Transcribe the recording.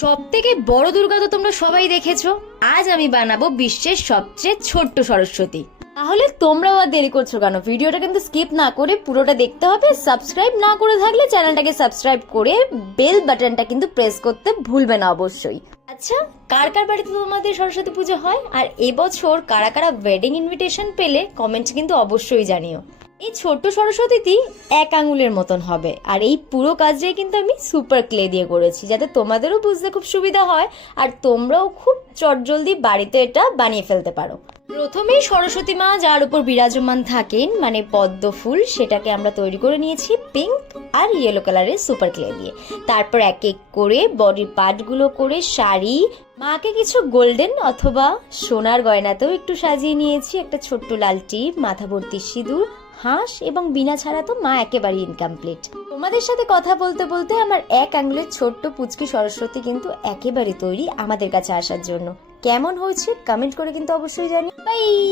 সব থেকে বড় দুর্গা তো তোমরা সবাই দেখেছো। আজ আমি বানাবো বিশ্বের সবচেয়ে ছোট্ট সরস্বতী। তাহলে তোমরাও আর দেরি করছো কেন? ভিডিওটা কিন্তু স্কিপ না করে পুরোটা দেখতে হবে। সাবস্ক্রাইব না করে থাকলে চ্যানেলটাকে সাবস্ক্রাইব করে বেল বাটনটা কিন্তু প্রেস করতে ভুলবে না অবশ্যই। আচ্ছা, কার কার বাড়িতে তোমাদের সরস্বতী পুজো হয় আর এবছর কারা কারা ওয়েডিং ইনভিটেশন পেলে কমেন্টস কিন্তু অবশ্যই জানিও। এই ছোট্ট সরস্বতীটি 1 আঙুলের মতন হবে আর এই পুরো কাজটাই কিন্তু আমি সুপার ক্লে দিয়ে করেছি, যাতে তোমাদেরও বুঝতে খুব সুবিধা হয় আর তোমরাও খুব চটজলদি বাড়িতে এটা বানিয়ে ফেলতে পারো। প্রথমেই সরস্বতী মা যার উপর বিরাজমান থাকেন মানে পদ্ম ফুল, সেটাকে আমরা তৈরি করে নিয়েছি পিঙ্ক আর ইয়েলো কালারের সুপার ক্লে দিয়ে। তারপর এক এক করে বডির পার্টগুলো করে শাড়ি, মাকে কিছু গোল্ডেন অথবা সোনার গয়নাতেও একটু সাজিয়ে নিয়েছি। একটা ছোট্ট লাল টিপ, মাথা ভর্তি সিঁদুর, হাঁস এবং বিনা ছাড়া তো মা একেবারে ইনকমপ্লিট। তোমাদের সাথে কথা বলতে বলতে আমার 1 আঙুলের ছোট্ট পুচকি সরস্বতী কিন্তু একেবারে তৈরি আমাদের কাছে আসার জন্য। কেমন হয়েছে কমেন্ট করে কিন্তু অবশ্যই জানি। বাই।